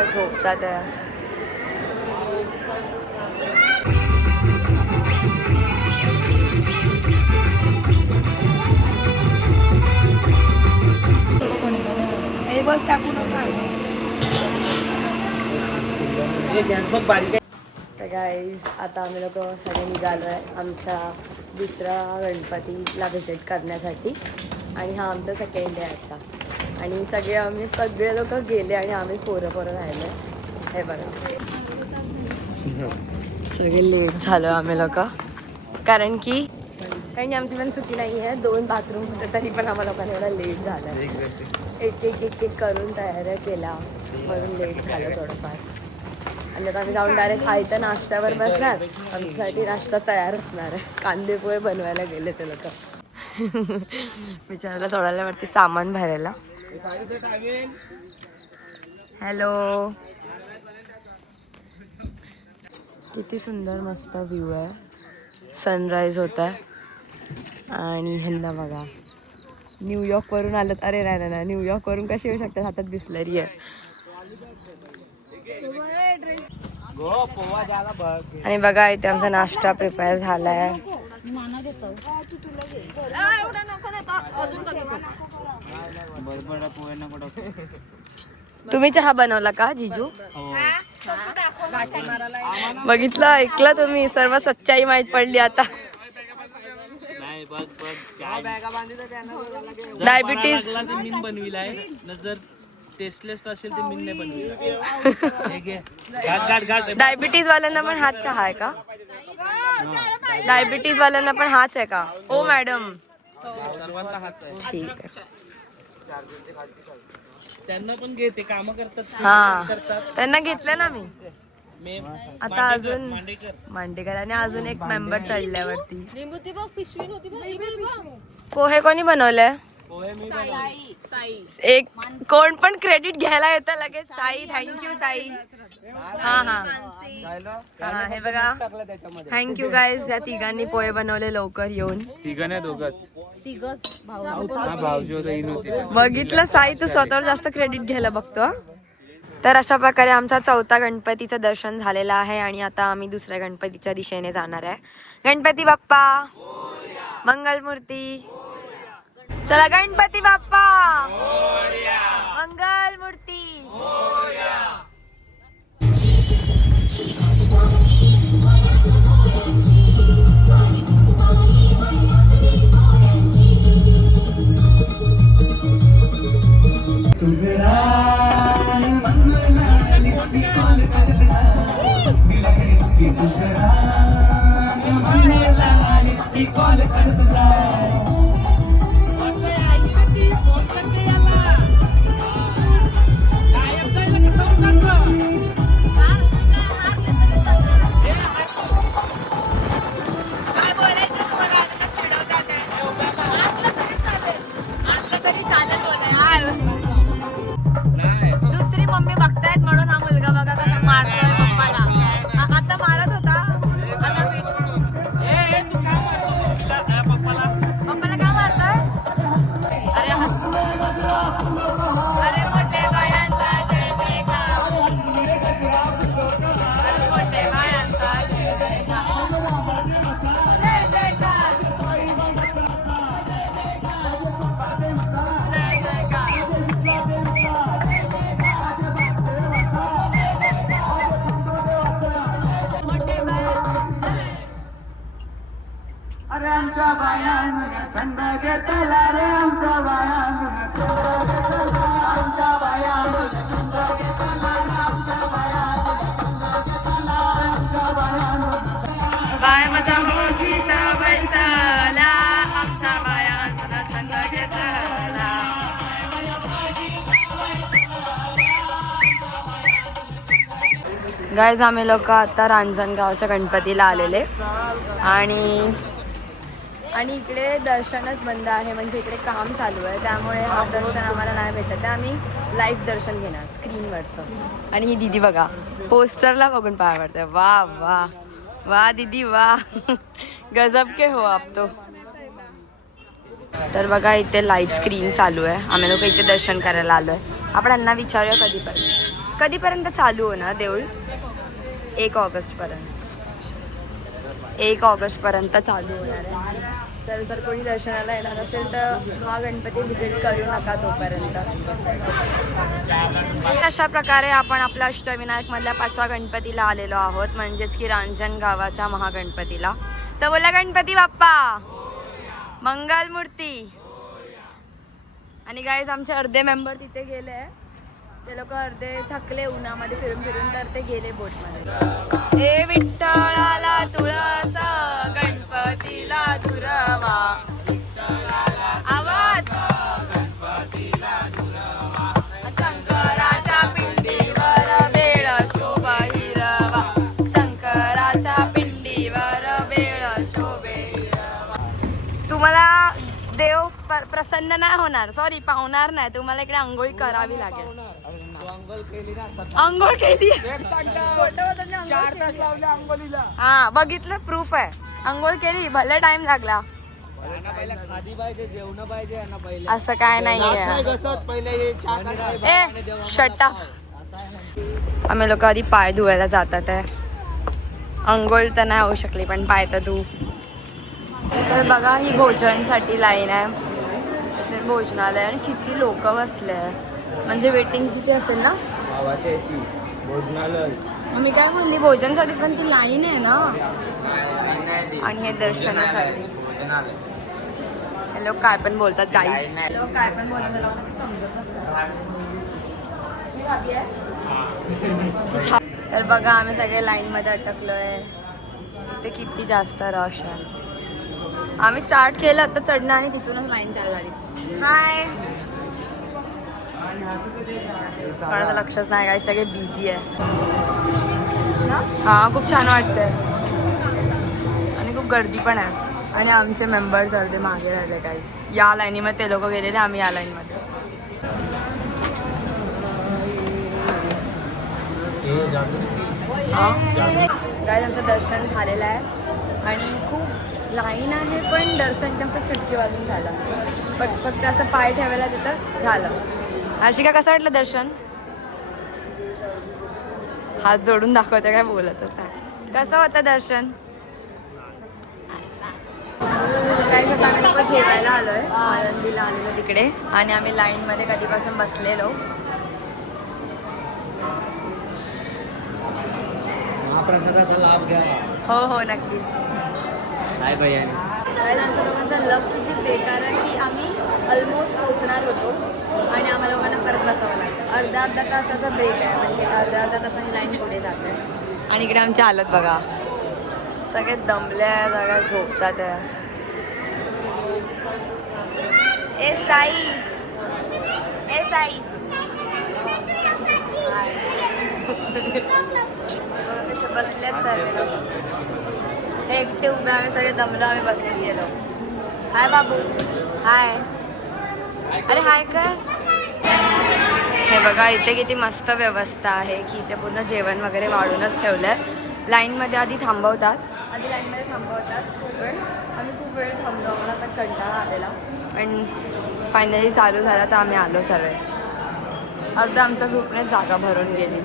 आहे, झोपतात आहे. बस टाकू नका. तर गाईज आता आम्ही लोक सगळे निघालो आहे आमच्या दुसऱ्या गणपतीला व्हिजिट करण्यासाठी आणि हा आमचा सेकंड डे आजचा. आणि सगळे लोक गेले आणि आम्ही पोरं राहिलो. हे बघा सगळे लेट झालो आम्ही लोक, कारण की आमची पण चुकी नाही आहे. 2 बाथरूम होते तरी पण आम्हाला लोकांना एवढा लेट झाला. एक करून तयाऱ्या केला म्हणून लेट झालं थोडंफार. आणि आता आम्ही जाऊन डायरेक्ट खायचं नाश्त्यावर बसणार. आमच्यासाठी नाश्ता तयार असणार आहे. कांदे पोहे बनवायला गेले ते लोक. विचारायला सोडायला सामान भरायला. हॅलो, किती सुंदर मस्त व्ह्यू आहे. सनराईज होत आहे. आणि ह्यांना बघा न्यूयॉर्क वरून आलं. अरे नाही न्यूयॉर्क वरून कशी येऊ शकतात, हातात बिस्लरी आहे. आणि बघा इथे आमचा नाश्ता प्रिपेअर झालाय. तुम्ही चहा बनवला का जीजू? बघितलं, ऐकलं तुम्ही? सर्व सच्चाई माहित पडली आता. डायबिटीज डायबिटीज वाल्यांना पण हाच चहा आहे का? डायबिटीज वाल्यांना पण हाच आहे का? ओ मॅडम, ठीक आहे. त्यांना पण घेते, काम करतात. हा, त्यांना घेतलं ना मी. आता अजून मांडेकर आणि अजून एक मेंबर चढल्यावरती. पोहे कोणी बनवलंय? एक कोण पण क्रेडिट घ्यायला येतं लगेच. साई, थँक्यू साई. हा, हे बघा, थँक्यू गाईज. या तिघांनी पोहे बनवले लवकर येऊन. बघितलं साई, तू स्वतःवर जास्त क्रेडिट घ्यायला बघतो. तर अशा प्रकारे आमचा 4था गणपतीचं दर्शन झालेलं आहे आणि आता आम्ही दुसऱ्या गणपतीच्या दिशेने जाणार आहे. गणपती बाप्पा मंगलमूर्ती. चला गणपती बाप्पा मंगलमूर्ती. दुसरी मम्मी बघतायत म्हणून हा मुलगा बघा कसा मारतोय पप्पाला. आता मारत होता, आता पप्पाला का मारतोय? अरे मोठे बायांचा जय जयकार, अरे मोठे बायांचा जय जयकार, जय जयकार, जय जयकार. अरे आमच्या बायांना छंद घेतला रे, आमच्या बायांना छंद घेतला, आमच्या बायांना छंद घेतला, आमच्या बायांना छंद घेतला, आमच्या बायांना. बाय माझा मावशीचा बैसाला, आमचा बायांना छंद घेतला. गाईज आम्ही लोक आता रांजणगावच्या गणपतीला आलेले आणि इकडे दर्शनच बंद आहे. म्हणजे इकडे काम चालू आहे, त्यामुळे हा दर्शन आम्हाला नाही भेटत आहे. आम्ही लाईव्ह दर्शन घेणार स्क्रीनवरचं. आणि ही दीदी बघा पोस्टरला बघून पाय पडते. वा वा वा दीदी वा, गजब के हो आप तो. तर बघा इथे लाईव्ह स्क्रीन चालू आहे. आम्ही लोक इथे दर्शन करायला आलो आहे. आपण यांना विचारूया कधीपर्यंत चालू होणार देऊळ? 1 ऑगस्टपर्यंत. 1 ऑगस्टपर्यंत चालू होणार आहे. तर जर कोणी दर्शनाला येणार असेल तर हा गणपती व्हिजिट करू नका तोपर्यंत. अशा प्रकारे आपण आपल्या अष्टविनायकमधल्या 5व्या गणपतीला आलेलो आहोत, म्हणजेच की रांजणगावाच्या महागणपतीला. तर बोला गणपती बाप्पा मंगलमूर्ती. आणि गाईज आमचे अर्धे मेंबर तिथे गेले आहे. ते लोक अर्धे थकले उन्हामध्ये फिरून फिरून, तर ते गेले बोटमध्ये. हे विठ्ठलाला तुळस गणपतीला दुर्वा आवाज शंकराच्या पिंडीवर वेळ शोभ हिरवा. शंकराच्या पिंडीवर वेळ शोभे हिरवा. तुम्हाला देव प्रसन्न नाही होणार, सॉरी पावणार नाही, तुम्हाला इकडे आंघोळी करावी लागेल. आंघोळ केली 4 तास लावले आंघोळीला. हा बघितलं, प्रूफ आहे. आंघोळ केली, भले टाइम लागला. असं काय नाहीये. Shut up. आम्ही लोक आधी पाय धुवायला जातात आहे. आंघोळ तर नाही होऊ शकली पण पाय तर धु. तर बघा ही भोजनसाठी लाईन आहे. इथे भोजनालय आणि किती लोक बसले आहे, म्हणजे वेटिंग किती असेल ना. भोजनालय मी काय म्हणली, भोजनासाठी पण ती लाईन आहे ना. आणि हे दर्शनासाठी. हे लोक काय पण बोलतात गाईज, लोक काय पण बोलतात, लोकांना समजत नसतं. तर बघा आम्ही सगळे लाईन मध्ये अटकलोय. इथे किती जास्त रश आहे. आम्ही स्टार्ट केलं आता चढणं आणि तिथूनच लाईन चालू झाली. हाय. कोणाचं लक्षच नाही काय, सगळे बिझी आहे. हा खूप छान वाटतंय आणि खूप गर्दी पण आहे. आणि आमचे मेंबर्स अर्धे मागे राहिले गाईस. या लाईनीमध्ये ते लोक गेलेले, आम्ही या लाईनमध्ये. गाईस आमचं दर्शन झालेलं आहे आणि खूप लाईन आहे, पण दर्शन एकदम असं चुटकी वाजून झालं. फक्त असं पाय ठेवायला तिथं झालं. हर्षिका कसं वाटलं दर्शन? हात जोडून दाखवते, काय बोलतच नाही. कसं होतं दर्शन? काय होतं, आम्ही लोक जेवायला आलोय, आळंदीला आलेलो तिकडे. आणि आम्ही लाईनमध्ये कधीपासून बसलेलो. महाप्रसादाचा लाभ घ्या. हो हो नक्कीच. काय भैया आमच्या लोकांचा लक किती बेकार आहे की आम्ही ऑलमोस्ट पोहोचणार होतो आणि आम्हाला लोकांना परत बसावं लागतं. अर्धा तासाचा ब्रेक आहे, म्हणजे अर्धा तासांनी लाईन पुढे जाते. आणि इकडे आमची हालत बघा, सगळे दमले आहे, सगळ्या झोपतात आहे. ए साई, ए साई कसे बसल्यात सर. हे एकटे उभे, आम्ही सगळे दमलो, आम्ही बसून गेलो. हाय बाबू, हाय. अरे हाय कर. हे बघा इथे किती मस्त व्यवस्था आहे की इथे पूर्ण जेवण वगैरे वाढूनच ठेवलं आहे. लाईनमध्ये आधी थांबवतात, खूप वेळ. आम्ही खूप वेळ थांबलो, आम्हाला आता कंटाळा आलेला. पण फायनली चालू झाला तर आम्ही आलो सर्व. अर्धा आमच्या ग्रुपने जागा भरून गेली.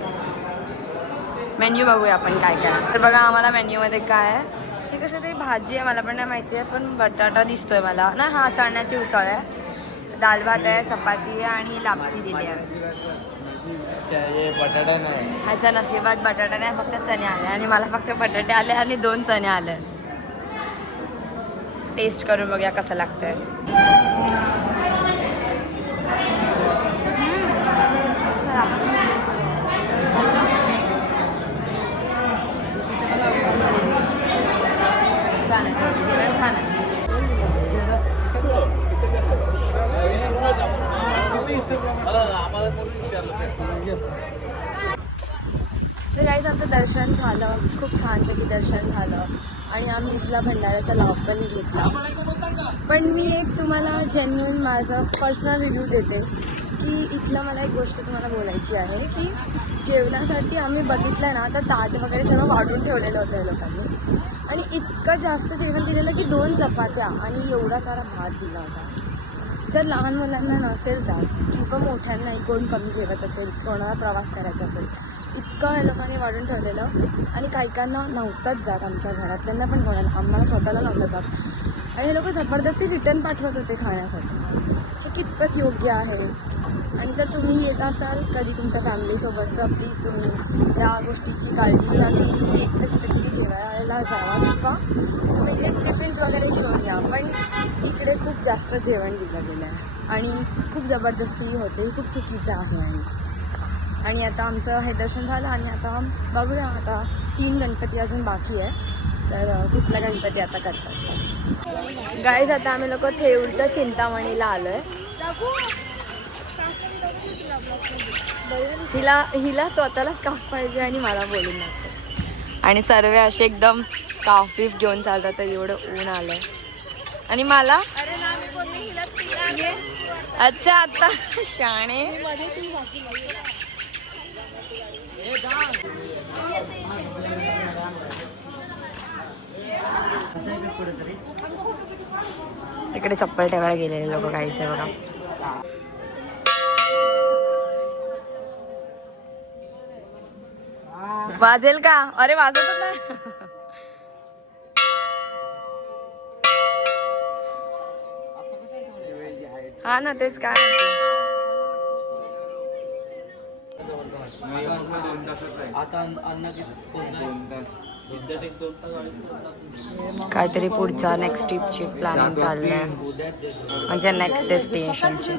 मेन्यू बघूया आपण काय काय. तर बघा आम्हाला मेन्यूमध्ये काय आहे. हे कसं तरी भाजी आहे, मला पण नाही माहिती आहे, पण बटाटा दिसतोय मला ना. हा चण्याची उसळ आहे, दाल भात आहे, चपाती आहे आणि लापसी दिली आहे. बटाटा नाही, ह्याच्या नशिबात बटाटा नाही, फक्त चणे आले. आणि मला फक्त बटाटे आले आणि 2 चणे आले. टेस्ट करून बघूया कसं लागतंय. छान आहे, जेवण छान आहे. तर गाईज आमचं दर्शन झालं, खूप छानपैकी दर्शन झालं आणि आम्ही इथला भंडाऱ्याचा लाभ पण घेतला. पण मी एक तुम्हाला जेन्युइन माझं पर्सनल रिव्ह्यू देते की इथलं मला एक गोष्ट तुम्हाला बोलायची आहे की जेवणासाठी आम्ही बघितलं ना तर ताट वगैरे सगळं वाढून ठेवलेलं होतं लोकांनी. आणि इतकं जास्त जेवण दिलेलं की 2 चपात्या आणि एवढा सारा भात दिला होता. जर लहान मुलांना नसेल जात किंवा मोठ्यांनाही कोण कमी जेवत असेल, कोणाला प्रवास करायचा असेल, इतकं या लोकांनी वाढून ठेवलेलं. आणि काहीकांना नव्हतंच जात आमच्या घरात, त्यांना पण कोणाला, आम्हाला स्वतःला नव्हतं जात. आणि हे लोक जबरदस्ती रिटर्न पाठवत होते खाण्यासाठी. हे कितपत योग्य आहे? आणि जर तुम्ही येत असाल कधी तुमच्या फॅमिलीसोबत तर प्लीज तुम्ही या गोष्टीची काळजी घ्या की तुम्ही एकटे कुठेतरी जेवायला जावा किंवा तुम्ही इथे टिफिन्स वगैरे घेऊन या. पण इकडे खूप जास्त जेवण दिलं गेलं आहे आणि खूप जबरदस्ती होते, खूप चुकीचं आहे. आणि आता आमचं हे दर्शन झालं आणि आता बघूया, आता 3 गणपती अजून बाकी आहे, तर कुठला गणपती आता करतात. गाईज आता आम्ही लोक थेऊरच्या चिंतामणीला आलो आहे. हिला स्वतःला स्कार्फ पाहिजे आणि मला बोलून लागतं. आणि सर्व असे एकदम स्कार्फ बिफ घेऊन चालतात, तर एवढं ऊन आलंय. आणि मला अच्छा आता शाणे इकडे चप्पल ठेवायला गेलेले लोक काहीच आहे बघा. वाजेल का? अरे वाजतच नाही. हा ना, तेच काय काहीतरी पुढचा नेक्स्ट ट्रिपची प्लॅनिंग चाललंय, म्हणजे नेक्स्ट डेस्टिनेशनची.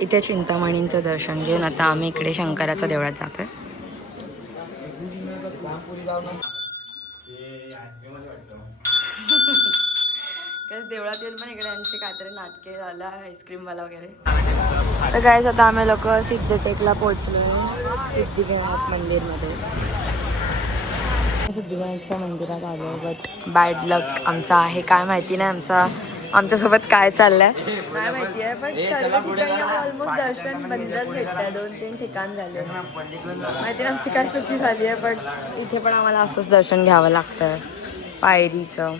इथे चिंतामणींचं दर्शन घेऊन आता आम्ही इकडे शंकराच्या देवळात जातोय. देवळात येऊन पण इकडे यांची काहीतरी नाटके झालं, आईस्क्रीमवाला वगैरे. तर गाईज आता आम्ही लोक सिद्धटेकला पोहोचलोय, सिद्धिविनायक मंदिरमध्ये. सिद्धिविनायकच्या मंदिरात आलो, बट बॅड लक आमचा आहे. काय माहिती नाही आमच्यासोबत काय चाललंय काय माहिती आहे. पण सर्व ठिकाणी ऑलमोस्ट दर्शन बंदच भेटतंय. 2-3 ठिकाण झाले. माहिती आमची काय चुकी झाली आहे, पण इथे पण आम्हाला असंच दर्शन घ्यावं लागतं पायरीचं.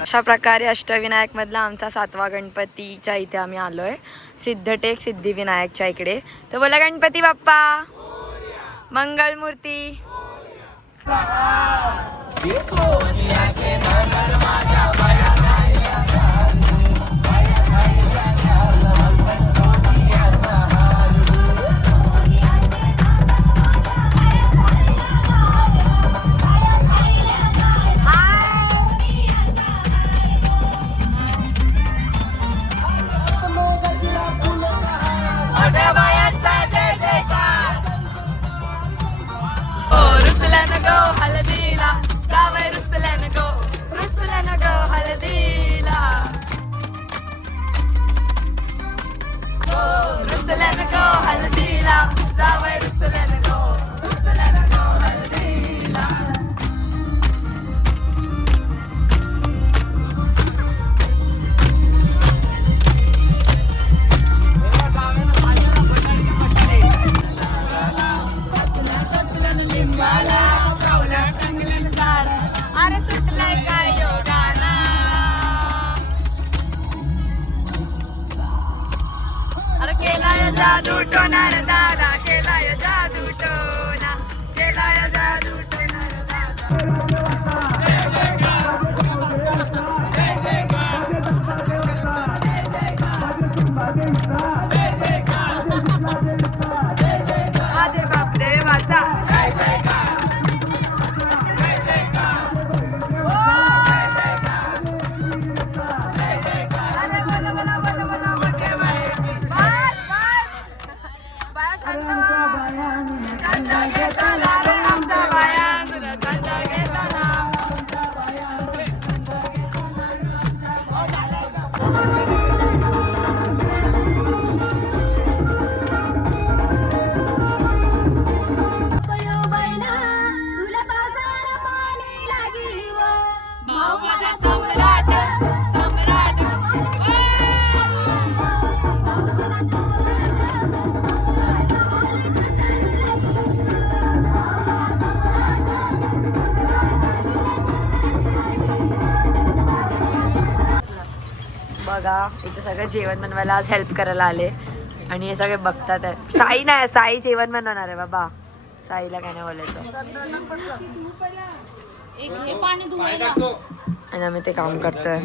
अशा प्रकारे अष्टविनायक मधला आमचा 7वा गणपतीच्या इथे आम्ही आलोय, सिद्धटेक सिद्धिविनायकच्या इकडे. तर बोला गणपती बाप्पा मंगलमूर्ती. हळदीला जावई रुसल्यान गो, रुसल्यान गो हळदीला, रुसल्यान गो हळदीला, जावई रुसल्यान गो, रुसल्यान गो हळदीला. अरे सुटलाय काय योगाना, अरे केलाय जादू टोना रे दादा, केलाय जादू टोना, केलाय जादू टोना रे दादा. माझे बापरे वाचा सगळं जेवण बनवायला आज हेल्प करायला आले आणि हे सगळे बघतात आहे. साई नाही, साई जेवण बनवणार आहे बाबा. साईला काय नाही बोलायचं. आणि आम्ही ते काम करतोय.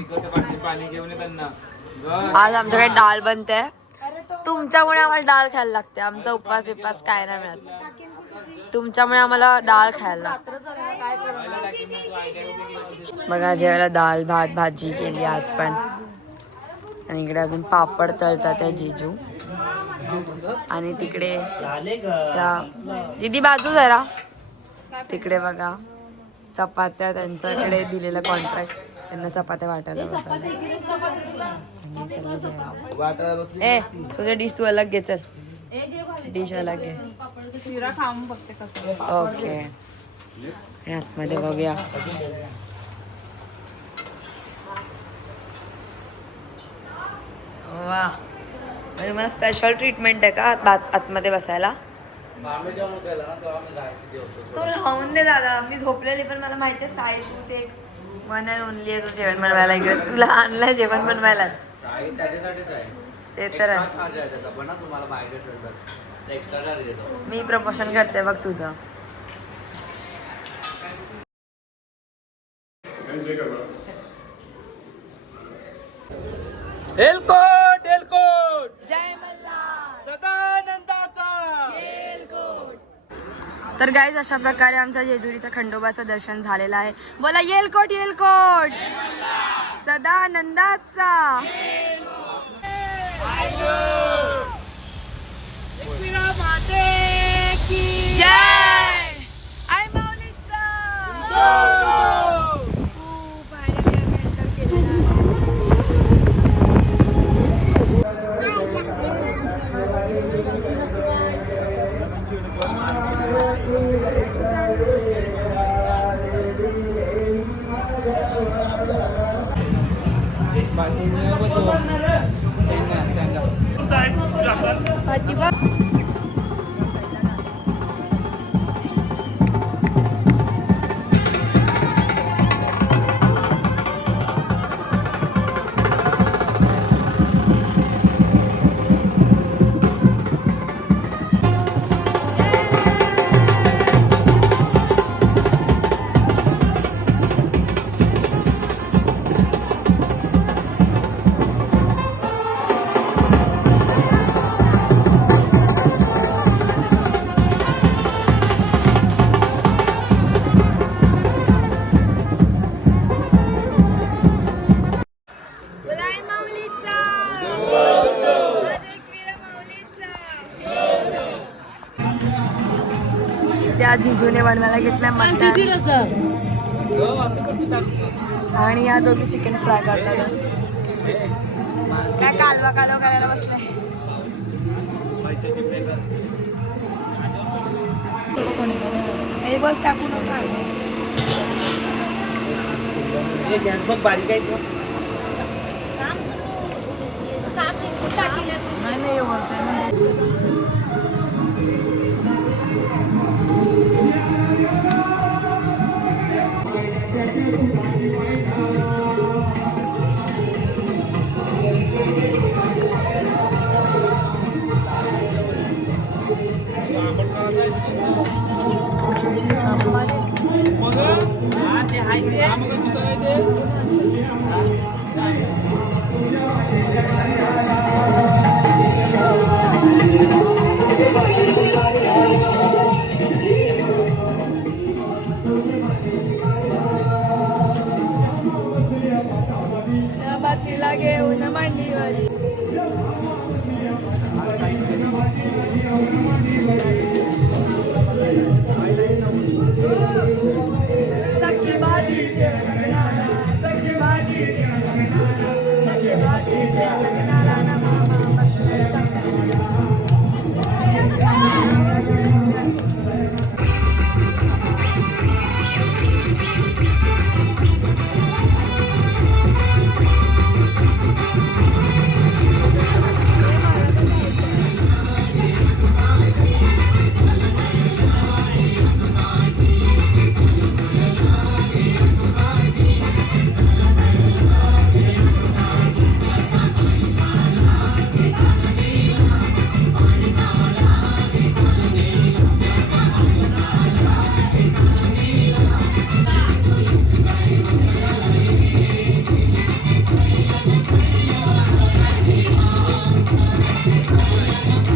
आज आमच्याकडे डाळ बनते. तुमच्यामुळे आम्हाला डाळ खायला लागते. आमचा उपवास विपास काय नाही मिळत. तुमच्यामुळे आम्हाला डाळ खायला लागते. बघा जेवायला डाळ भात भाजी केली आज पण. आणि इकडे अजून पापड तळतात आहे जिजू. आणि तिकडे त्या दीदी बाजू जरा तिकडे बघा चपात्या त्यांच्याकडे दिलेला कॉन्ट्रॅक्ट. त्यांना चपात्या वाटायला बसायला. ए तुझं डिश तू अलग घे. चल डिश अलग घे. ओके आतमध्ये बघूया. वा म्हणजे मला स्पेशल ट्रीटमेंट आहे का आतमध्ये बसायला. तो राहून दे दादा. मी झोपलेली पण मला माहिती आहे साई तूच एक वन अँड ओनली आहे जो जेवण बनवायला इकडे. तुला आणलंय जेवण बनवायलाच. ते तर आहे. मी प्रमोशन करते बघ तुझं. एलकोट एलकोट जय मल्हार सदानंदाचा. तर गाईज अशा प्रकारे आमच्या जेजुरीचं खंडोबाचं दर्शन झालेलं आहे. बोला येलकोट येलकोट सदानंदाचा. जय आई माऊलीचा. खूप भारी मेंटल केलेलं पाठीबा. त्या जिजूने बनवायला घेतलाय मटण. आणि या दोघी चिकन फ्राय करतात. काय कालवा कालवा करायला बसलाय. एक बस टाकू नका. बारीक आहे बाचीला घेऊन मांडीवाली. सखी बाजीचे लग्नाला, सखी बाजीचे लग्नाला, सखी बाजीचे लग्नाला ना मामा बसले लग्नाला. रे